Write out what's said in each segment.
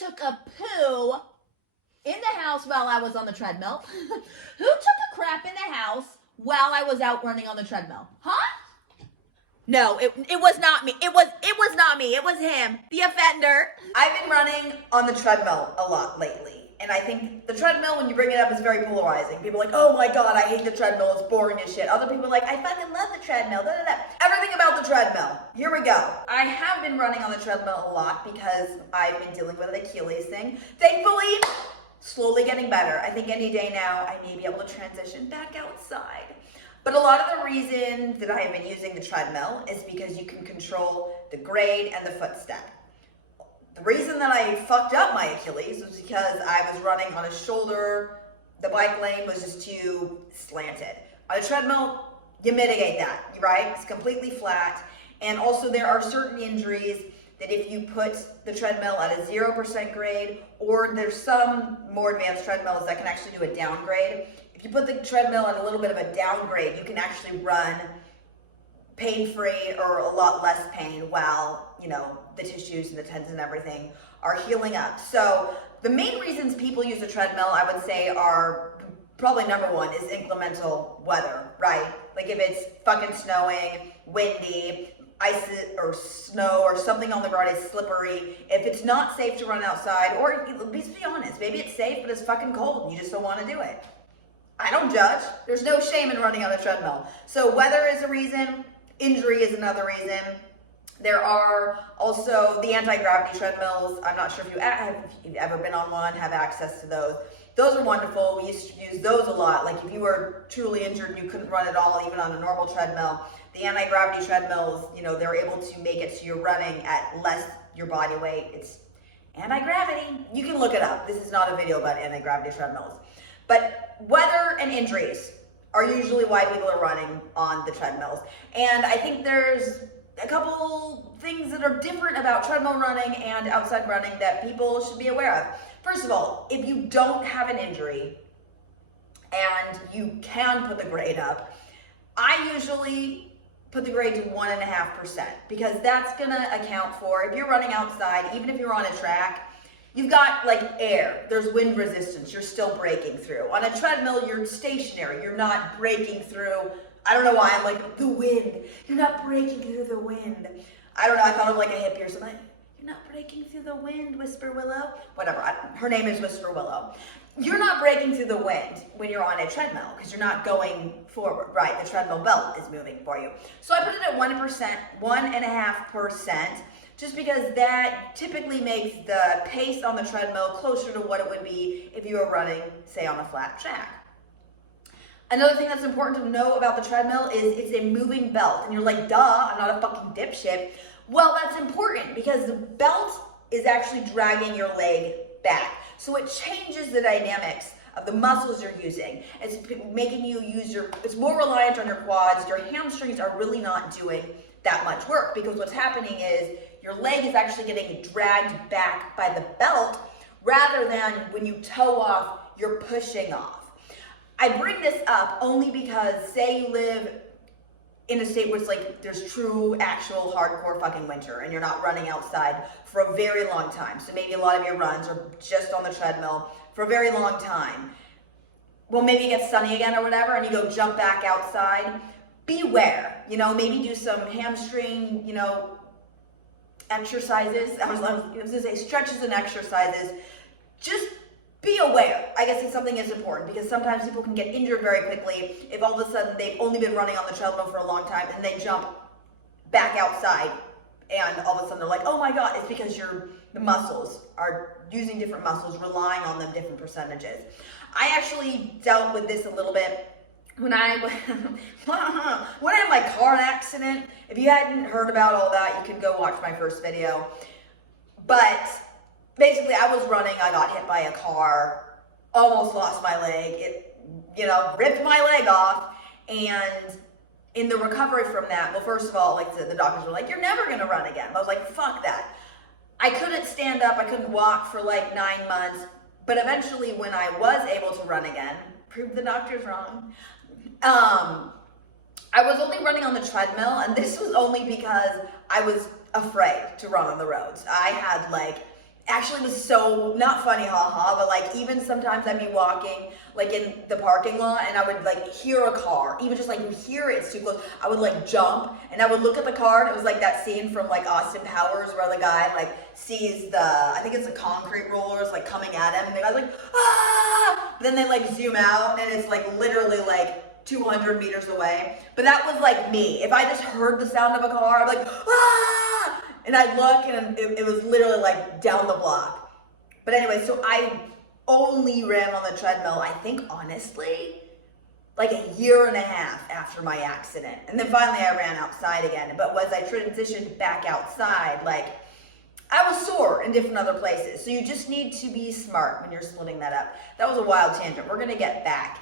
took a poo in the house while I was on the treadmill? Who took a crap in the house while I was out running on the treadmill? Huh? No, it was not me. It was not me. It was him, the offender. I've been running on the treadmill a lot lately. And I think the treadmill, when you bring it up, is very polarizing. People are like, oh my God, I hate the treadmill. It's boring as shit. Other people are like, I fucking love the treadmill. Da, da, da. Everything about the treadmill. Here we go. I have been running on the treadmill a lot because I've been dealing with an Achilles thing. Thankfully, slowly getting better. I think any day now, I may be able to transition back outside. But a lot of the reason that I have been using the treadmill is because you can control the grade and the footstep. The reason that I fucked up my Achilles was because I was running on a shoulder, the bike lane was just too slanted. On a treadmill, you mitigate that, right? It's completely flat. And also there are certain injuries that if you put the treadmill at a 0% grade, or there's some more advanced treadmills that can actually do a downgrade. If you put the treadmill at a little bit of a downgrade, you can actually run pain-free or a lot less pain while, you know, the tissues and the tendons and everything are healing up. So the main reasons people use the treadmill, I would say, are probably number one is inclemental weather, right? Like if it's fucking snowing, windy, ice or snow or something on the ground is slippery. If it's not safe to run outside, or let's be honest, maybe it's safe, but it's fucking cold and you just don't want to do it. I don't judge. There's no shame in running on a treadmill. So weather is a reason. Injury is another reason. There are also the anti-gravity treadmills. I'm not sure if you've ever been on one, have access to those. Those are wonderful. We used to use those a lot. Like if you were truly injured and you couldn't run at all, even on a normal treadmill, the anti-gravity treadmills, you know, they're able to make it so you're running at less your body weight. It's anti-gravity. You can look it up. This is not a video about anti-gravity treadmills. But weather and injuries are usually why people are running on the treadmills. And I think there's a couple things that are different about treadmill running and outside running that people should be aware of. First of all, if you don't have an injury and you can put the grade up, I usually put the grade to 1.5% because that's gonna account for, if you're running outside, even if you're on a track, you've got like air, there's wind resistance, you're still breaking through. On a treadmill, you're stationary, you're not breaking through. I don't know why I'm like, the wind, you're not breaking through the wind. I don't know, I thought of like a hippie or something. You're not breaking through the wind, Whisper Willow. Whatever, her name is Whisper Willow. You're not breaking through the wind when you're on a treadmill because you're not going forward, right? The treadmill belt is moving for you. So I put it at 1%, 1.5%. Just because that typically makes the pace on the treadmill closer to what it would be if you were running, say, on a flat track. Another thing that's important to know about the treadmill is it's a moving belt. And you're like, duh, I'm not a fucking dipshit. Well, that's important because the belt is actually dragging your leg back. So it changes the dynamics of the muscles you're using. It's making you use it's more reliant on your quads. Your hamstrings are really not doing that much work because what's happening is your leg is actually getting dragged back by the belt rather than when you toe off, you're pushing off. I bring this up only because say you live in a state where it's like there's true, actual, hardcore fucking winter and you're not running outside for a very long time. So maybe a lot of your runs are just on the treadmill for a very long time. Well, maybe it gets sunny again or whatever and you go jump back outside. Beware, you know, maybe do some hamstring, you know, exercises. I was gonna say stretches and exercises. Just be aware. I guess it's something that's important because sometimes people can get injured very quickly if all of a sudden they've only been running on the treadmill for a long time and they jump back outside and all of a sudden they're like, oh my God, it's because the muscles are using different muscles, relying on them different percentages. I actually dealt with this a little bit when I had my car accident. If you hadn't heard about all that, you can go watch my first video. But basically I was running, I got hit by a car, almost lost my leg. It, you know, ripped my leg off. And in the recovery from that, well, first of all, like the doctors were like, you're never gonna run again. I was like, fuck that. I couldn't stand up, I couldn't walk for like 9 months. But eventually when I was able to run again, proved the doctors wrong. I was only running on the treadmill, and this was only because I was afraid to run on the roads. I had like actually was so not funny, haha, but like even sometimes I'd be walking like in the parking lot and I would like hear a car, even just like hear it, it's too close. I would like jump and I would look at the car and it was like that scene from like Austin Powers where the guy like sees I think it's the concrete rollers like coming at him and the guy's like, ah! Then they like zoom out and it's like literally like 200 meters away. But that was like me. If I just heard the sound of a car, I'd be like, ah! And I'd look and it was literally like down the block. But anyway, so I only ran on the treadmill, I think honestly, like a year and a half after my accident. And then finally I ran outside again. But as I transitioned back outside, like I was sore in different other places. So you just need to be smart when you're splitting that up. That was a wild tangent. We're gonna get back.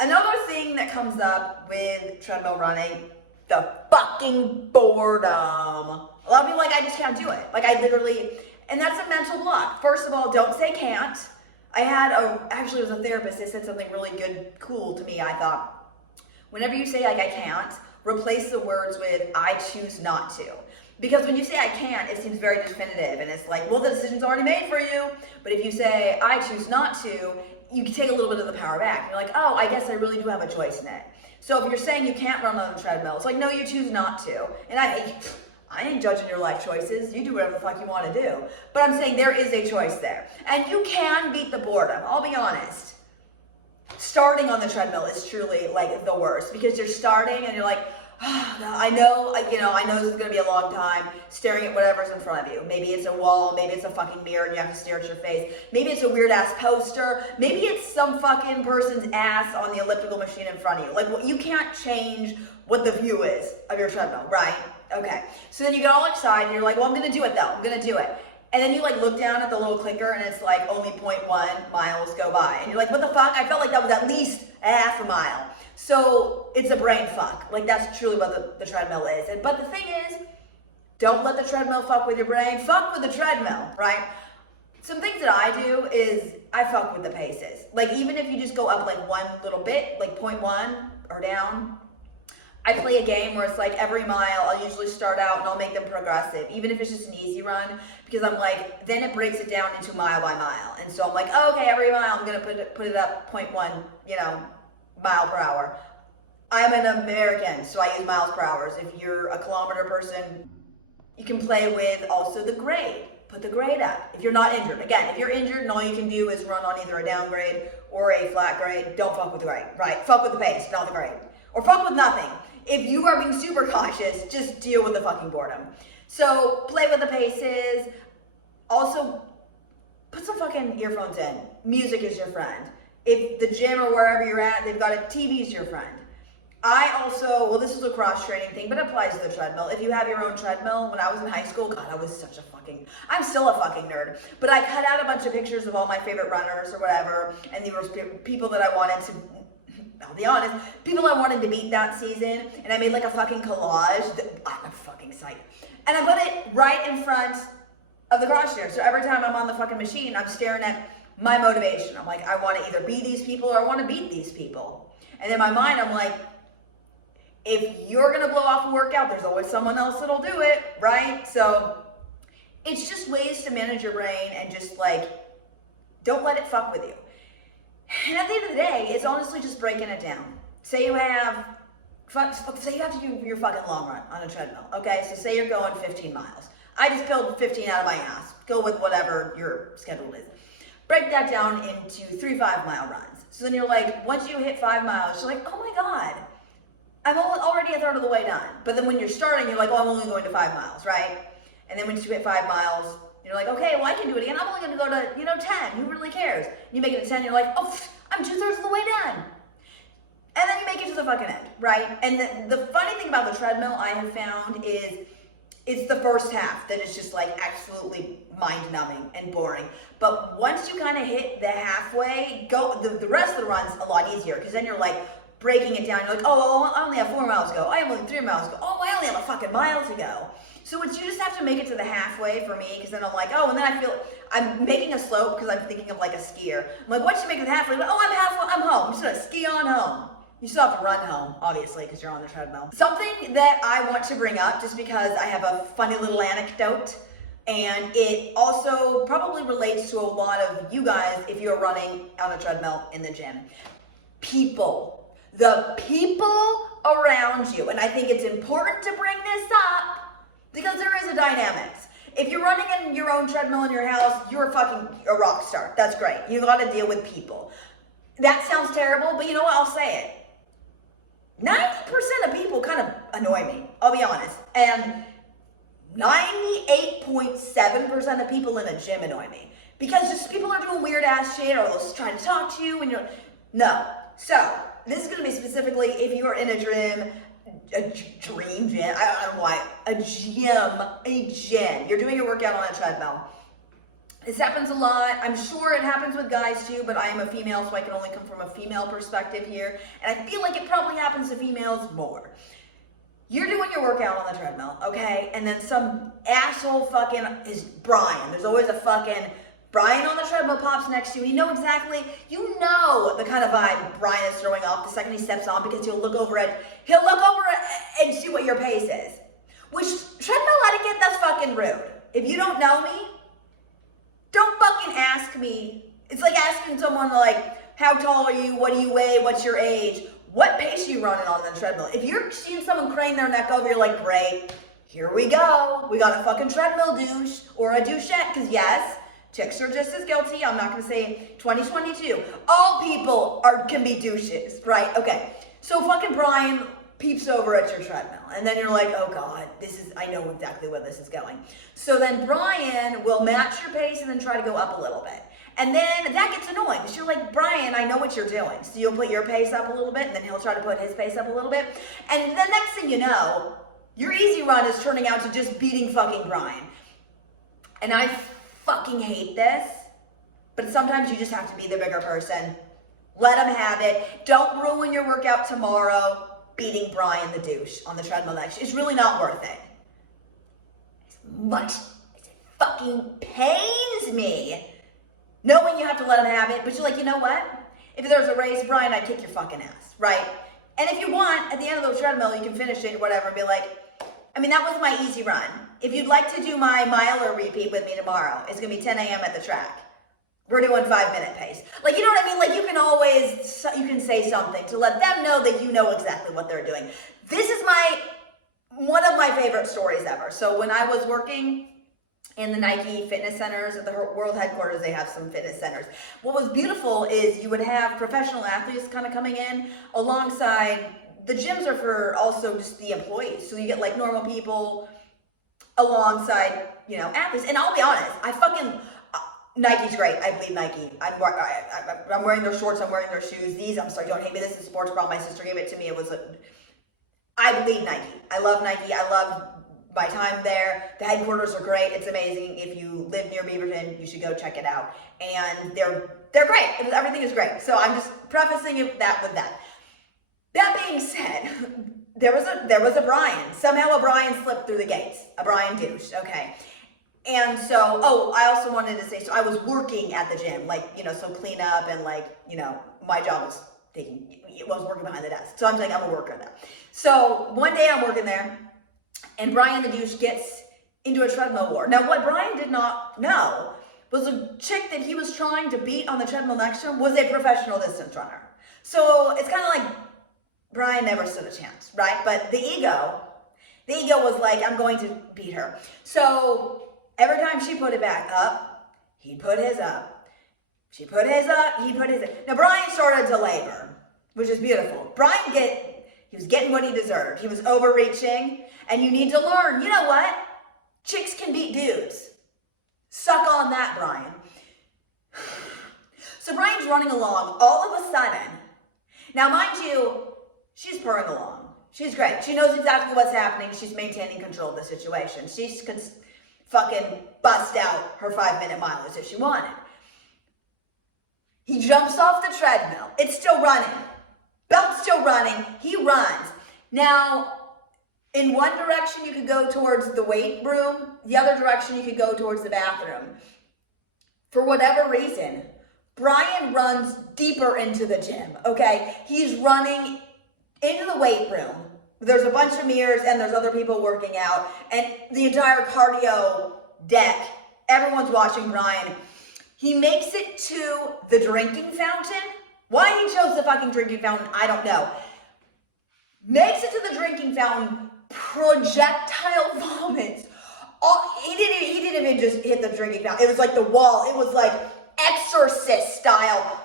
Another thing that comes up with treadmill running, the fucking boredom. A lot of people are like, I just can't do it. Like I literally, and that's a mental block. First of all, don't say can't. Actually it was a therapist that said something really good, cool to me, I thought. Whenever you say like I can't, replace the words with I choose not to. Because when you say I can't, it seems very definitive and it's like, well, the decision's already made for you. But if you say I choose not to, you can take a little bit of the power back. You're like, oh, I guess I really do have a choice in it. So if you're saying you can't run on the treadmill, it's like, no, you choose not to. And I ain't judging your life choices. You do whatever the fuck you want to do. But I'm saying there is a choice there. And you can beat the boredom. I'll be honest. Starting on the treadmill is truly like the worst because you're starting and you're like, oh, I know this is going to be a long time staring at whatever's in front of you. Maybe it's a wall, maybe it's a fucking mirror and you have to stare at your face. Maybe it's a weird ass poster. Maybe it's some fucking person's ass on the elliptical machine in front of you. Like you can't change what the view is of your treadmill, right? Okay. So then you get all excited and you're like, well, I'm going to do it though. I'm going to do it. And then you like look down at the little clicker and it's like only 0.1 miles go by. And you're like, what the fuck? I felt like that was at least a half a mile. So it's a brain fuck. Like that's truly what the treadmill is. But the thing is, don't let the treadmill fuck with your brain. Fuck with the treadmill, right? Some things that I do is I fuck with the paces. Like even if you just go up like one little bit, like 0.1 or down, I play a game where it's like every mile I'll usually start out and I'll make them progressive, even if it's just an easy run, because I'm like, then it breaks it down into mile by mile. And so I'm like, oh, okay, every mile I'm gonna put it up 0.1, mile per hour. I'm an American, so I use miles per hour. If you're a kilometer person, you can play with also the grade. Put the grade up if you're not injured. Again, if you're injured and all you can do is run on either a down grade or a flat grade, don't fuck with the grade, right? Fuck with the pace, not the grade. Or fuck with nothing. If you are being super cautious, just deal with the fucking boredom. So play with the paces. Also, put some fucking earphones in. Music is your friend. If the gym or wherever you're at, they've got a TV's your friend. This is a cross training thing, but it applies to the treadmill. If you have your own treadmill, when I was in high school, God, I'm still a fucking nerd. But I cut out a bunch of pictures of all my favorite runners or whatever, and there were people that I wanted to, I'll be honest, people I wanted to beat that season, and I made like a fucking collage. I'm a fucking psych. And I put it right in front of the cross trainer. So every time I'm on the fucking machine, I'm staring at my motivation. I'm like, I want to either be these people or I want to beat these people. And in my mind, I'm like, if you're going to blow off a workout, there's always someone else that'll do it, right? So it's just ways to manage your brain and just like, don't let it fuck with you. And at the end of the day, it's honestly just breaking it down. Say you have to do your fucking long run on a treadmill, okay? So say you're going 15 miles. I just peeled 15 out of my ass. Go with whatever your schedule is. Break that down into 3 5-mile runs. So then you're like, once you hit 5 miles, you're like, oh my God, I'm already a third of the way done. But then when you're starting, you're like, oh, I'm only going to 5 miles, right? And then once you hit 5 miles, you're like, okay, well, I can do it again. I'm only going to go to, 10. Who really cares? You make it to 10, you're like, oh, I'm 2/3 of the way done. And then you make it to the fucking end, right? And the funny thing about the treadmill I have found is it's the first half that is just like absolutely mind-numbing and boring. But once you kind of hit the halfway, the rest of the run's a lot easier because then you're like breaking it down. You're like, oh, I only have 4 miles to go. I have only 3 miles to go. Oh, I only have a fucking mile to go. So you just have to make it to the halfway for me because then I'm like, oh, and then I feel I'm making a slope because I'm thinking of like a skier. I'm like, once you make it halfway, like, oh, I'm home. I'm just gonna ski on home. You still have to run home, obviously, because you're on the treadmill. Something that I want to bring up, just because I have a funny little anecdote And it also probably relates to a lot of you guys if you're running on a treadmill in the gym. People. The people around you. And I think it's important to bring this up because there is a dynamics. If you're running in your own treadmill in your house, you're fucking a rock star. That's great. You got to deal with people. That sounds terrible, but you know what? I'll say it. 90% of people kind of annoy me. I'll be honest. And 98.7% of people in a gym annoy me. Because just people are doing weird ass shit or they'll just try to talk to you and you're, no. So, this is going to be specifically if you are in a gym, a dream gym, I don't know why, a gym. You're doing your workout on a treadmill. This happens a lot. I'm sure it happens with guys too, but I am a female, so I can only come from a female perspective here. And I feel like it probably happens to females more. You're doing your workout on the treadmill, okay? And then some asshole fucking is Brian. There's always a fucking Brian on the treadmill pops next to you. And you know the kind of vibe Brian is throwing off the second he steps on because he'll look over and see what your pace is. Which, treadmill etiquette, that's fucking rude. If you don't know me, don't fucking ask me. It's like asking someone like, how tall are you? What do you weigh? What's your age? What pace are you running on the treadmill? If you're seeing someone crane their neck over, you're like, great, here we go. We got a fucking treadmill douche or a douchette, because yes, chicks are just as guilty. I'm not going to say 2022. All people can be douches, right? Okay, so fucking Brian peeps over at your treadmill, and then you're like, oh God, I know exactly where this is going. So then Brian will match your pace and then try to go up a little bit. And then that gets annoying because you're like, Brian, I know what you're doing. So you'll put your pace up a little bit and then he'll try to put his pace up a little bit. And the next thing you know, your easy run is turning out to just beating fucking Brian. And I fucking hate this, but sometimes you just have to be the bigger person. Let him have it. Don't ruin your workout tomorrow beating Brian the douche on the treadmill next. It's really not worth it. As much as it fucking pains me knowing you have to let him have it, but you're like, you know what? If there was a race, Brian, I'd kick your fucking ass, right? And if you want, at the end of the treadmill, you can finish it or whatever and be like, I mean, that was my easy run. If you'd like to do my miler repeat with me tomorrow, it's going to be 10 a.m. at the track. We're doing 5-minute pace. Like, you know what I mean? Like, you can say something to let them know that you know exactly what they're doing. This is one of my favorite stories ever. So when I was working in the Nike fitness centers at the world headquarters, they have some fitness centers. What was beautiful is you would have professional athletes kind of coming in alongside. The gyms are for also just the employees. So you get like normal people alongside, athletes. And I'll be honest, Nike's great. I bleed Nike. I'm wearing their shorts. I'm wearing their shoes. I'm sorry, don't hate me. This is a sports bra. My sister gave it to me. I bleed Nike. I love Nike. I love my time there. The headquarters are great. It's amazing. If you live near Beaverton, you should go check it out. And they're great. Everything is great. So I'm just prefacing that with that. That being said, there was a Brian. Somehow a Brian slipped through the gates. A Brian douche. Okay. And so, I also wanted to say, so I was working at the gym, so clean up and my job was working behind the desk. So I'm like, I'm a worker there. So one day I'm working there and Brian the douche gets into a treadmill war. Now what Brian did not know was a chick that he was trying to beat on the treadmill next to him was a professional distance runner. So it's kind of like Brian never stood a chance, right? But the ego was like, I'm going to beat her. So every time she put it back up, he'd put his up. She put his up, he put his up. Now, Brian started to labor, which is beautiful. He was getting what he deserved. He was overreaching, and you need to learn, you know what? Chicks can beat dudes. Suck on that, Brian. So Brian's running along. All of a sudden, now mind you, she's purring along. She's great. She knows exactly what's happening. She's maintaining control of the situation. She could fucking bust out her 5-minute milers if she wanted. He jumps off the treadmill. It's still running. Belt's still running. He runs. Now, in one direction, you could go towards the weight room. The other direction, you could go towards the bathroom. For whatever reason, Brian runs deeper into the gym, okay? He's running into the weight room. There's a bunch of mirrors and there's other people working out, and the entire cardio deck. Everyone's watching Brian. He makes it to the drinking fountain. Why he chose the fucking drinking fountain, I don't know. Makes it to the drinking fountain, projectile vomits. He didn't even just hit the drinking fountain. It was like the wall. It was like Exorcist style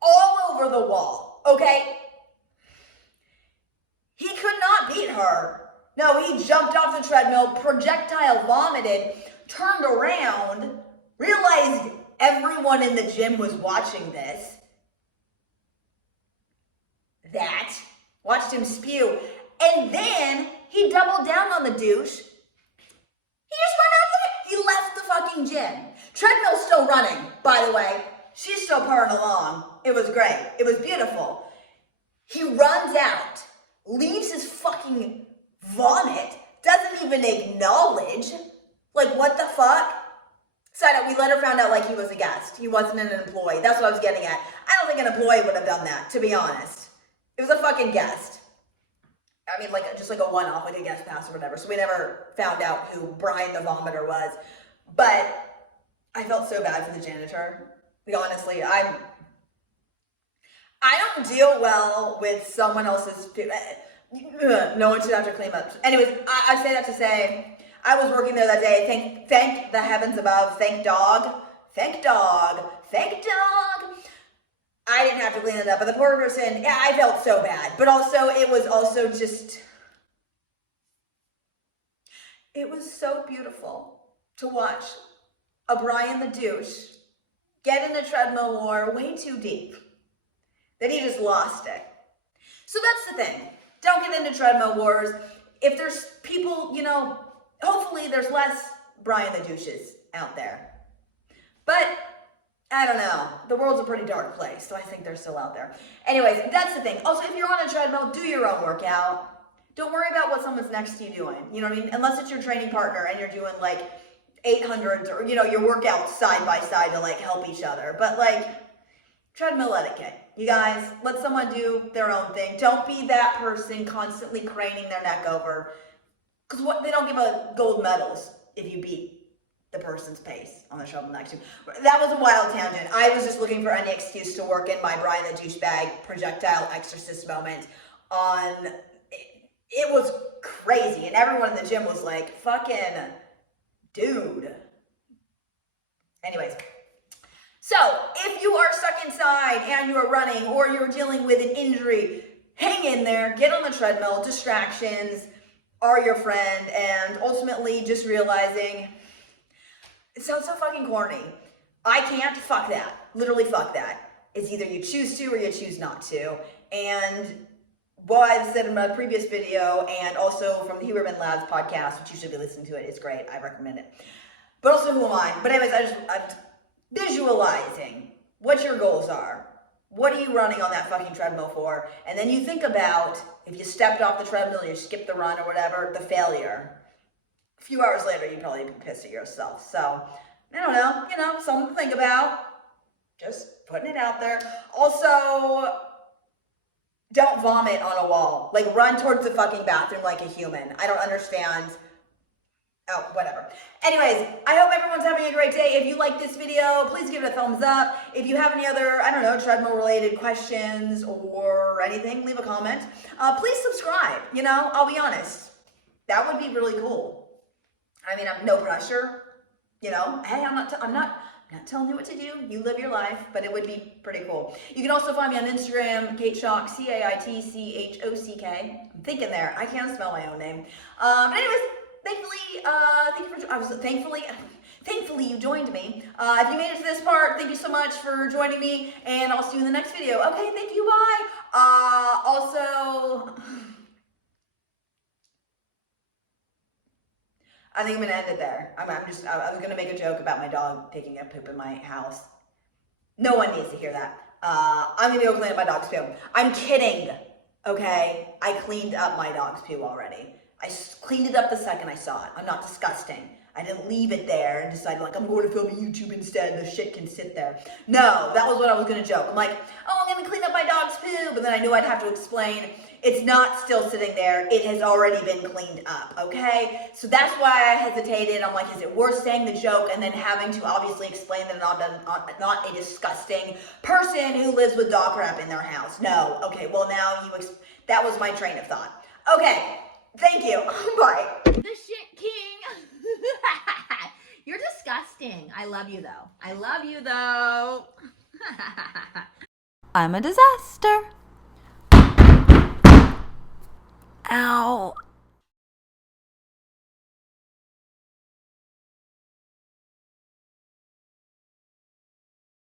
all over the wall, okay? He could not beat her. No, he jumped off the treadmill, projectile vomited, turned around, realized everyone in the gym was watching this. Watched him spew. And then he doubled down on the douche. He just ran out of the, he left the fucking gym. Treadmill's still running, by the way. She's still purring along. It was great. It was beautiful. He runs out, leaves his fucking vomit, doesn't even acknowledge. Like, what the fuck? Side note, we later found out like he was a guest. He wasn't an employee. That's what I was getting at. I don't think an employee would have done that, to be honest. It was a fucking guest. I mean, like, just like a one-off, like a guest pass or whatever. So we never found out who Brian the vomiter was. But I felt so bad for the janitor. Like, honestly, I don't deal well with someone else's, no one should have to clean up. Anyways, I say that to say, I was working there that day. Thank the heavens above. Thank dog. Thank dog. Thank dog. I didn't have to clean it up, but the poor person, yeah, I felt so bad. But also, it was also just, it was so beautiful to watch a Brian the douche get in a treadmill war way too deep that he just lost it. So that's the thing. Don't get into treadmill wars. If there's people, you know, hopefully there's less Brian the douches out there. But I don't know. The world's a pretty dark place, so I think they're still out there. Anyways, that's the thing. Also, if you're on a treadmill, do your own workout. Don't worry about what someone's next to you doing. You know what I mean? Unless it's your training partner and you're doing like 800s or, you know, your workouts side by side to like help each other. But like, treadmill etiquette. You guys, let someone do their own thing. Don't be that person constantly craning their neck over. Because what, they don't give a gold medals if you beat the person's pace on the treadmill next to you. That was a wild tangent. I was just looking for any excuse to work in my Brian the douchebag projectile exorcist moment on, it was crazy. And everyone in the gym was like, fucking dude. Anyways. So, if you are stuck inside and you're running or you're dealing with an injury, hang in there, get on the treadmill. Distractions are your friend, and ultimately just realizing, it sounds so fucking corny. I can't, fuck that. Literally fuck that. It's either you choose to or you choose not to. And what I've said in my previous video and also from the Huberman Labs podcast, which you should be listening to, it's great. I recommend it. But also, who am I? But anyways, I'm visualizing what your goals are. What are you running on that fucking treadmill for? And then you think about, if you stepped off the treadmill, you skipped the run or whatever, the failure. A few hours later, you'd probably be pissed at yourself. So, I don't know, you know, something to think about. Just putting it out there. Also, don't vomit on a wall. Like, run towards the fucking bathroom like a human. I don't understand. Oh, whatever. Anyways, I hope everyone's having a great day. If you like this video, please give it a thumbs up. If you have any other, I don't know, treadmill-related questions or anything, leave a comment. Please subscribe. You know, I'll be honest. That would be really cool. I mean, I'm no pressure. You know, hey, I'm not telling you what to do. You live your life, but it would be pretty cool. You can also find me on Instagram, Kate Schock, Caitchock. I'm thinking there. I can't spell my own name. But anyways, thankfully you joined me. If you made it to this part, thank you so much for joining me, and I'll see you in the next video. Okay, thank you, bye. Also, I think I'm gonna end it there. I was gonna make a joke about my dog taking a poop in my house. No one needs to hear that. I'm gonna go clean up my dog's poo. I'm kidding, okay? I cleaned up my dog's poo already. I cleaned it up the second I saw it. I'm not disgusting. I didn't leave it there and decide, like, I'm going to film a YouTube instead. The shit can sit there. No, that was what I was going to joke. I'm like, oh, I'm going to clean up my dog's poo. But then I knew I'd have to explain, It's not still sitting there. It has already been cleaned up, okay? So that's why I hesitated. I'm like, is it worth saying the joke and then having to obviously explain that I'm not a disgusting person who lives with dog crap in their house? No. Okay, well now that was my train of thought. Okay, thank you. Bye. The shit king. You're disgusting. I love you though. I love you though. I'm a disaster. Ow.